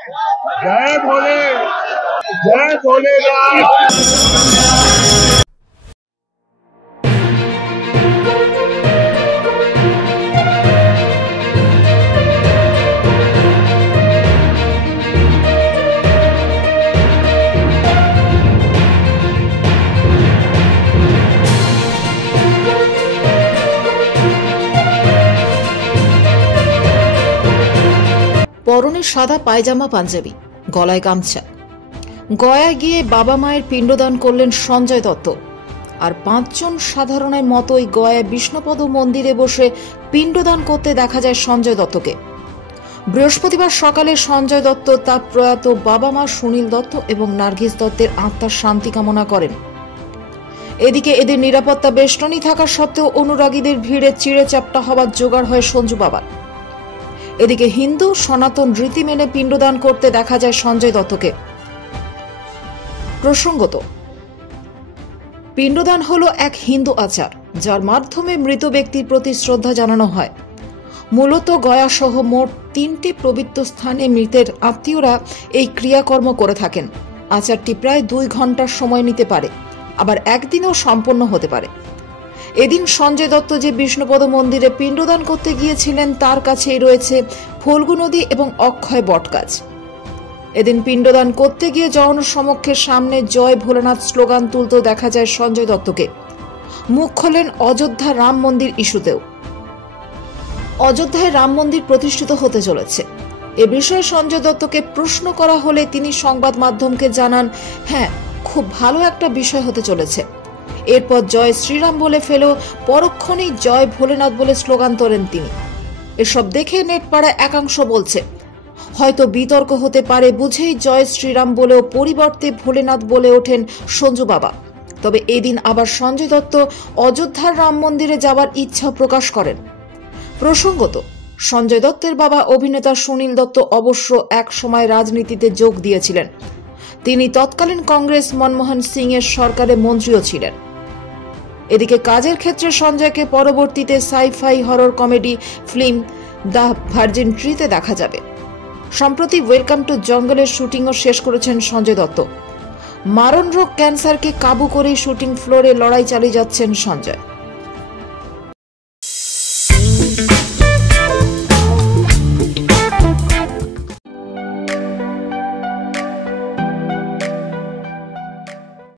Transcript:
जय भोले, जय भोलेनाथ। পরনে সাদা পায়জামা পাঞ্জাবি, গলায় গামছা। গয়ায় গিয়ে বাবা মায়ের পিণ্ডদান করলেন সঞ্জয় দত্ত। আর 5 জন সাধারণের মতোই গয়ায় বিষ্ণুপদ মন্দিরে বসে পিণ্ডদান করতে দেখা যায় সঞ্জয় দত্তকে। বৃহস্পতিবার সকালে সঞ্জয় দত্ত তার প্রয়াত বাবা মা সুনীল দত্ত এবং নার্গিস দত্তের আত্মার শান্তি কামনা করেন। এদিকে এদের নিরাপত্তা বেষ্টনী থাকা সত্ত্বেও অনুরাগীদের ভিড়ে চিড়ে চ্যাপ্টা হওয়ার জোগাড় হয় সঞ্জু বাবার। এদিকে হিন্দু সনাতন রীতি মেনে পিণ্ডদান করতে দেখা যায় সঞ্জয় দত্তকে। প্রসঙ্গত, পিণ্ডদান হলো এক হিন্দু আচার, যার মাধ্যমে মৃত ব্যক্তির প্রতি শ্রদ্ধা জানানো হয়। মূলত গয়া সহ মোট 3টি পবিত্র স্থানে মৃতের আত্মীয়রা এই ক্রিয়াকর্ম করে থাকেন। আচারটি প্রায় 2 ঘন্টার সময় নিতে পারে, আবার একদিনেও সম্পন্ন হতে পারে। এদিন সঞ্জয় দত্ত যে বিষ্ণুপদ মন্দিরে পিণ্ডদান করতে গিয়েছিলেন তার কাছেই রয়েছে ফল্গু নদী এবং অক্ষয় বটগাছ। এদিন পিণ্ডদান করতে গিয়ে জনসমক্ষের সামনে জয় ভোলেনাথ স্লোগান তুলতে দেখা যায় সঞ্জয় দত্তকে। মুখ খোলেন অযোধ্যা রাম মন্দির ইস্যুতেও। অযোধ্যায় রাম মন্দির প্রতিষ্ঠিত হতে চলেছে। এ বিষয়ে সঞ্জয় দত্তকে প্রশ্ন করা হলে তিনি সংবাদ মাধ্যমকে জানান, হ্যাঁ, খুব ভালো একটা বিষয় হতে চলেছে। এরপর জয় শ্রীরাম বলে ফেলেও পরক্ষণেই জয় ভোলেনাথ বলে স্লোগান তোলেন তিনি। এসব দেখে নেটপাড়ায় একাংশ বলছে, হয়তো বিতর্ক হতে পারে বুঝেই জয় শ্রীরাম বলেও পরিবর্তে ভোলেনাথ বলে ওঠেন সঞ্জু বাবা। তবে এদিন আবার সঞ্জয় দত্ত অযোধ্যার রাম মন্দিরে যাওয়ার ইচ্ছা প্রকাশ করেন। প্রসঙ্গত, সঞ্জয় দত্তের বাবা অভিনেতা সুনীল দত্ত অবশ্য এক সময় রাজনীতিতে যোগ দিয়েছিলেন। তিনি তৎকালীন কংগ্রেস মনমোহন সিং এর সরকারে মন্ত্রীও ছিলেন। এদিকে কাজের ক্ষেত্রে সঞ্জয়কে পরবর্তীতে sci-fi horror comedy film the Virgin ট্রিতে দেখা যাবে। সম্প্রতি ওয়েলকাম টু জঙ্গলের শুটিংও শেষ করেছেন সঞ্জয় দত্ত। মারণ রোগ ক্যান্সারকে কাবু করেই শুটিং ফ্লোরে লড়াই চালিয়ে যাচ্ছেন সঞ্জয়।